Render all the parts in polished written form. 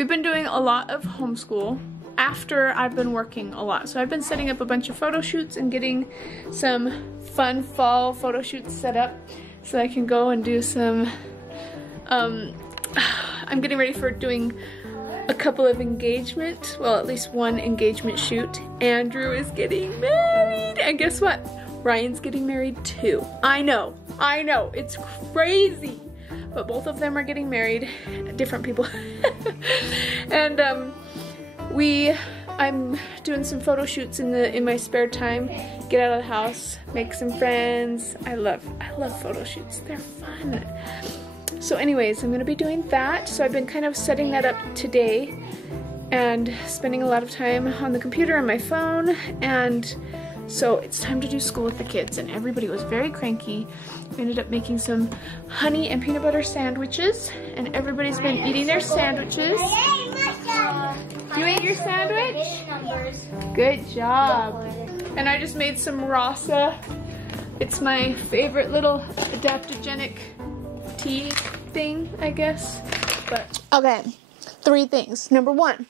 we've been doing a lot of homeschool after I've been working a lot. So I've been setting up a bunch of photo shoots and getting some fun fall photo shoots set up so I can go and do some, I'm getting ready for doing a couple of engagement, well, at least one engagement shoot. Andrew is getting married, and guess what? Ryan's getting married too. I know, it's crazy. But both of them are getting married, different people. And I'm doing some photo shoots in my spare time. Get out of the house, make some friends. I love photo shoots. They're fun. So anyways, I'm gonna be doing that. So I've been kind of setting that up today and spending a lot of time on the computer on my phone. And so it's time to do school with the kids, and everybody was very cranky. We ended up making some honey and peanut butter sandwiches, and everybody's been eating their sandwiches. You ate your sandwich? Good job. And I just made some rasa. It's my favorite little adaptogenic tea thing, I guess. But okay, 3 things. Number 1.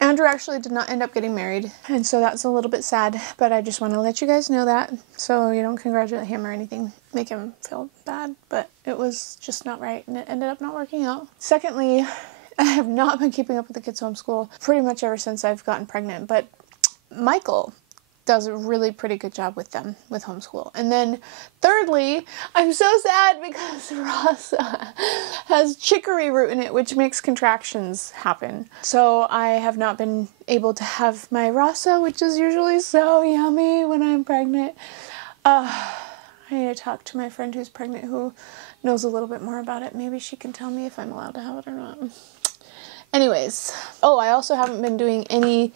Andrew actually did not end up getting married, and so that's a little bit sad, but I just want to let you guys know that, so you don't congratulate him or anything, make him feel bad, but it was just not right, and it ended up not working out. Secondly, I have not been keeping up with the kids' homeschool pretty much ever since I've gotten pregnant, but Michael does a really pretty good job with them, with homeschool. And then thirdly, I'm so sad because rasa has chicory root in it, which makes contractions happen. So I have not been able to have my rasa, which is usually so yummy when I'm pregnant. I need to talk to my friend who's pregnant who knows a little bit more about it. Maybe she can tell me if I'm allowed to have it or not. Anyways, oh, I also haven't been doing any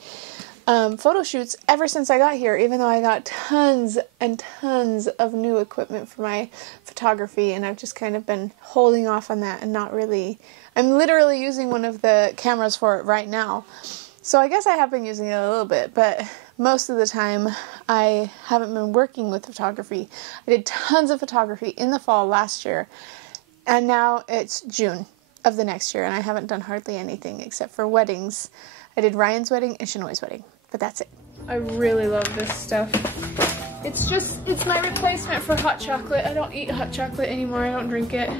photo shoots ever since I got here, even though I got tons and tons of new equipment for my photography, and I've just kind of been holding off on that and not really. I'm literally using one of the cameras for it right now, so I guess I have been using it a little bit, but most of the time I haven't been working with photography. I did tons of photography in the fall last year, and now it's June of the next year, and I haven't done hardly anything except for weddings. I did Ryan's wedding and Shanoy's wedding, but that's it. I really love this stuff. It's my replacement for hot chocolate. I don't eat hot chocolate anymore, I don't drink it.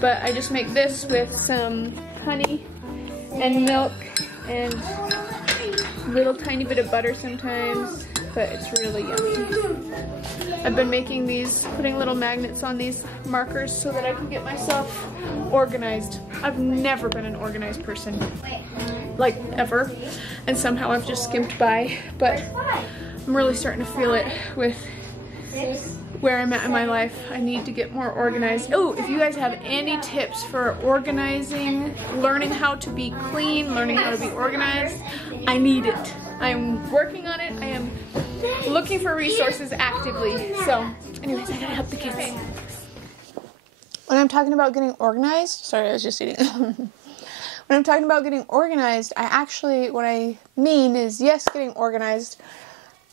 But I just make this with some honey and milk and a little tiny bit of butter sometimes, but it's really yummy. I've been making these, putting little magnets on these markers so that I can get myself organized. I've never been an organized person, like ever, and somehow I've just skimped by, but I'm really starting to feel it with where I'm at in my life. I need to get more organized. Oh, if you guys have any tips for organizing, learning how to be clean, learning how to be organized, I need it. I'm working on it. I am looking for resources actively. So anyways, I gotta help the kids. When I'm talking about getting organized, sorry, I was just eating. When I'm talking about getting organized, what I mean is, yes, getting organized.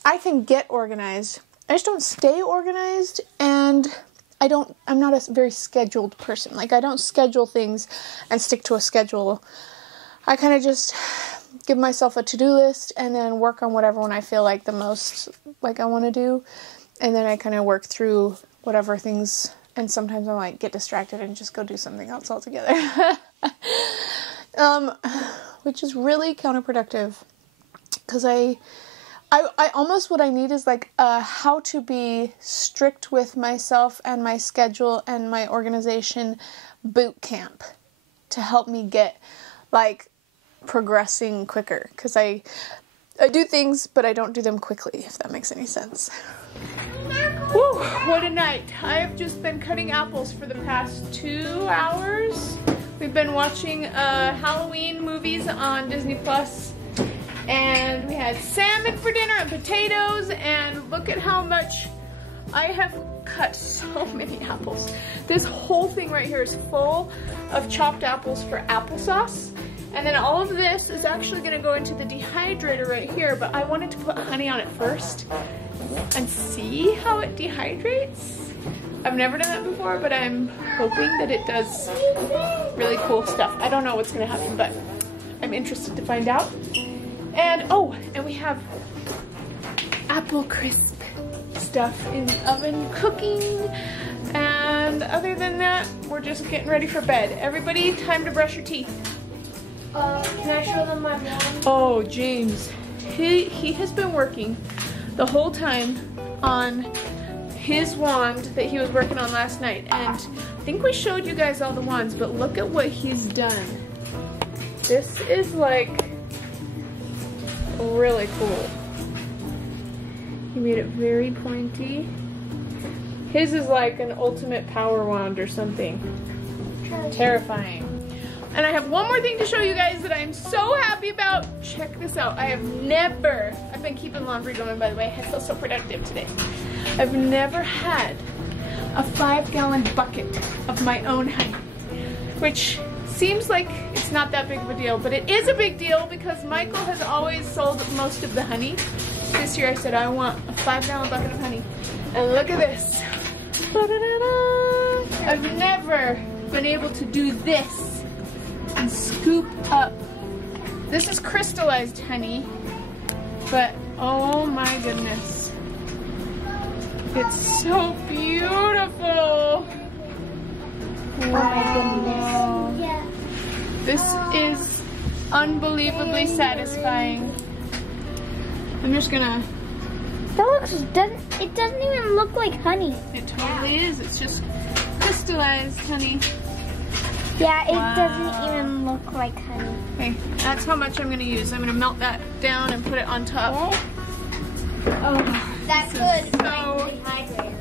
I can get organized. I just don't stay organized, and I'm not a very scheduled person. Like, I don't schedule things and stick to a schedule. I kind of just give myself a to-do list and then work on whatever one I feel like the most like I want to do. And then I kind of work through whatever things, and sometimes I might get distracted and just go do something else altogether. Which is really counterproductive, because I almost, what I need is like how to be strict with myself and my schedule and my organization boot camp to help me get like progressing quicker, because I do things but I don't do them quickly, if that makes any sense. Woo, what a night. I've just been cutting apples for the past 2 hours. We've been watching Halloween movies on Disney Plus, and we had salmon for dinner and potatoes, and look at how much I have cut. So many apples. This whole thing right here is full of chopped apples for applesauce, and then all of this is actually going to go into the dehydrator right here, but I wanted to put honey on it first and see how it dehydrates. I've never done that before, but I'm hoping that it does really cool stuff. I don't know what's going to happen, but I'm interested to find out. And oh, and we have apple crisp stuff in the oven cooking. And other than that, we're just getting ready for bed. Everybody, time to brush your teeth. Can I show them my wand? Oh, James, he has been working the whole time on his wand that he was working on last night. And I think we showed you guys all the wands, but look at what he's done. This is like really cool. He made it very pointy. His is like an ultimate power wand or something. Terrifying. And I have one more thing to show you guys that I'm so happy about. Check this out. I've been keeping laundry going, by the way. I feel so productive today. I've never had a 5-gallon bucket of my own honey, which seems like it's not that big of a deal, but it is a big deal because Michael has always sold most of the honey. This year I said I want a 5-gallon bucket of honey. And look at this. I've never been able to do this and scoop up. This is crystallized honey, but oh my goodness. It's so beautiful. Wow. Yeah. This is unbelievably satisfying. I'm just gonna... It doesn't even look like honey. It totally is. It's just crystallized honey. Yeah, it doesn't even look like honey. Okay, that's how much I'm gonna use. I'm gonna melt that down and put it on top. Oh, That's this good. is so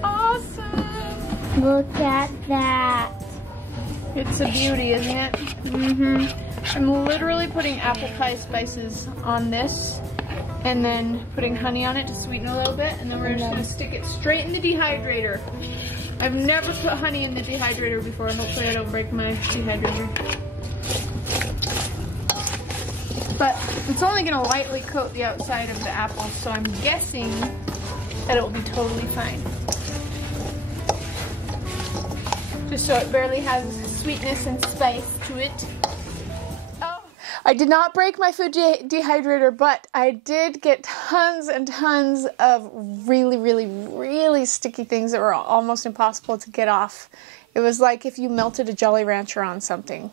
awesome. Look at that. It's a beauty, isn't it? Mm-hmm. I'm literally putting apple pie spices on this and then putting honey on it to sweeten a little bit, and then we're just gonna stick it straight in the dehydrator. I've never put honey in the dehydrator before. Hopefully I don't break my dehydrator. But it's only gonna lightly coat the outside of the apple, so I'm guessing that it will be totally fine. Just so it barely has sweetness and spice to it. Oh. I did not break my food dehydrator, but I did get tons and tons of really, really, really sticky things that were almost impossible to get off. It was like if you melted a Jolly Rancher on something.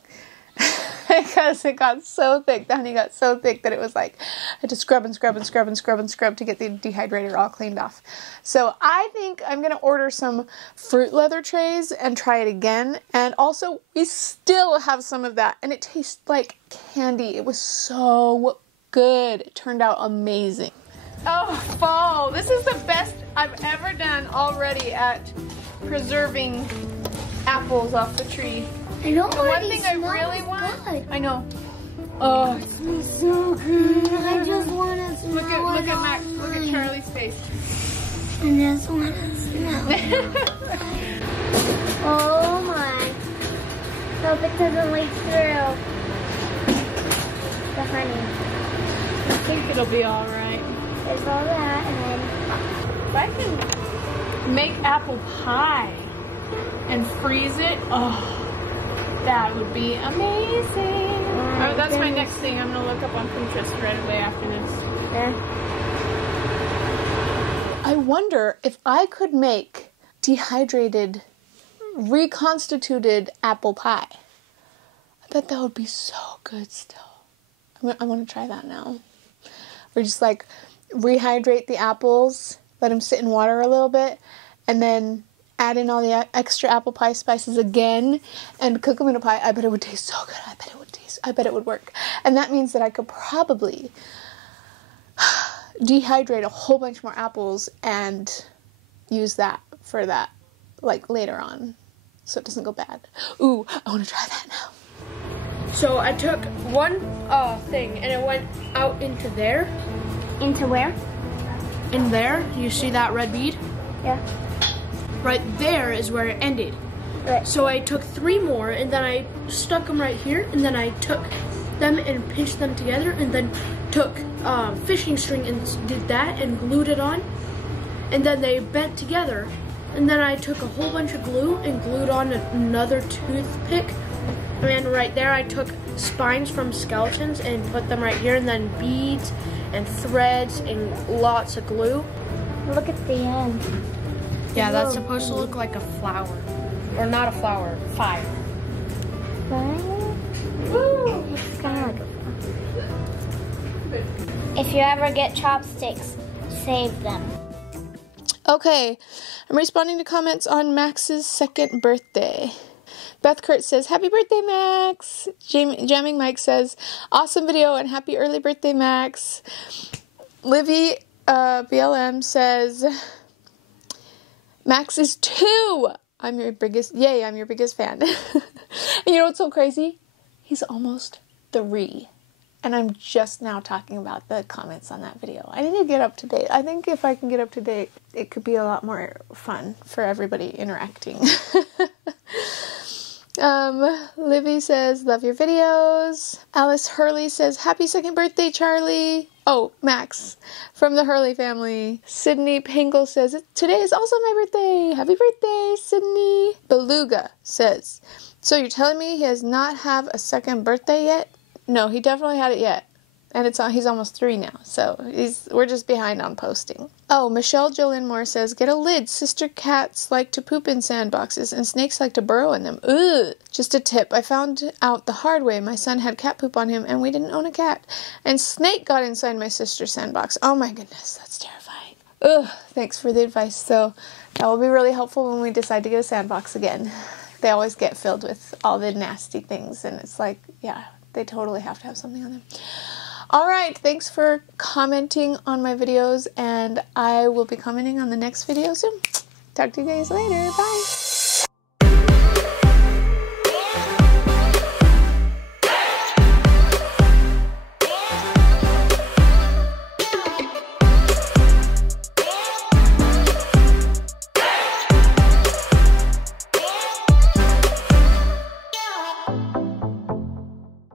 Because it got so thick, the honey got so thick that it was like, I had to scrub and scrub and scrub and scrub and scrub to get the dehydrator all cleaned off. So I think I'm going to order some fruit leather trays and try it again. And also, we still have some of that, and it tastes like candy. It was so good. It turned out amazing. Oh, fall. This is the best I've ever done already at preserving apples off the tree. I know. The one thing I really want. Good. I know. Oh, It smells so good. I just want to smell it. look at Max. Look at Charlie's face. I just want to smell it. Oh my. Hope it doesn't leak through the honey. I think it'll be all right. There's all that, and then If I can make apple pie and freeze it, oh, that would be amazing. That's my next thing. I'm gonna look up on Pinterest right away after this. Yeah. I wonder if I could make dehydrated, reconstituted apple pie. I bet that would be so good still. I want to try that now. Or just like rehydrate the apples, let them sit in water a little bit, and then add in all the extra apple pie spices again and cook them in a pie. I bet it would taste so good. I bet it would work. And that means that I could probably dehydrate a whole bunch more apples and use that for that, like, later on, so it doesn't go bad. Ooh, I want to try that now. So I took one thing and it went out into there. Into where? In there, you see that red bead? Yeah. Right there is where it ended. Right. So I took 3 more and then I stuck them right here, and then I took them and pinched them together, and then took fishing string and did that and glued it on, and then they bent together, and then I took a whole bunch of glue and glued on another toothpick, and right there I took spines from skeletons and put them right here, and then beads and threads and lots of glue. Look at the end. Yeah, that's supposed to look like a flower. Or not a flower, fire. Fire? It's kind of like a flower. If you ever get chopsticks, save them. Okay, I'm responding to comments on Max's 2nd birthday. Beth Kurt says, happy birthday, Max. Jamming Mike says, awesome video and happy early birthday, Max. Livy BLM says, Max is 2. I'm your biggest fan. And you know what's so crazy? He's almost 3. And I'm just now talking about the comments on that video. I need to get up to date. I think if I can get up to date, it could be a lot more fun for everybody interacting. Livy says, love your videos. Alice Hurley says, happy 2nd birthday, Charlie. Oh, Max from the Hurley family. Sydney Pingle says, today is also my birthday. Happy birthday, Sydney. Beluga says, so you're telling me he has not have a 2nd birthday yet? No, he definitely had it yet. And he's almost 3 now, so we're just behind on posting. Oh, Michelle Jolynn Moore says, get a lid. Sister cats like to poop in sandboxes, and snakes like to burrow in them. Ugh. Just a tip. I found out the hard way. My son had cat poop on him, and we didn't own a cat. And snake got inside my sister's sandbox. Oh my goodness, that's terrifying. Ugh. Thanks for the advice. So that will be really helpful when we decide to get a sandbox again. They always get filled with all the nasty things, and it's like, yeah, they totally have to have something on them. Alright, thanks for commenting on my videos, and I will be commenting on the next video soon. Talk to you guys later. Bye!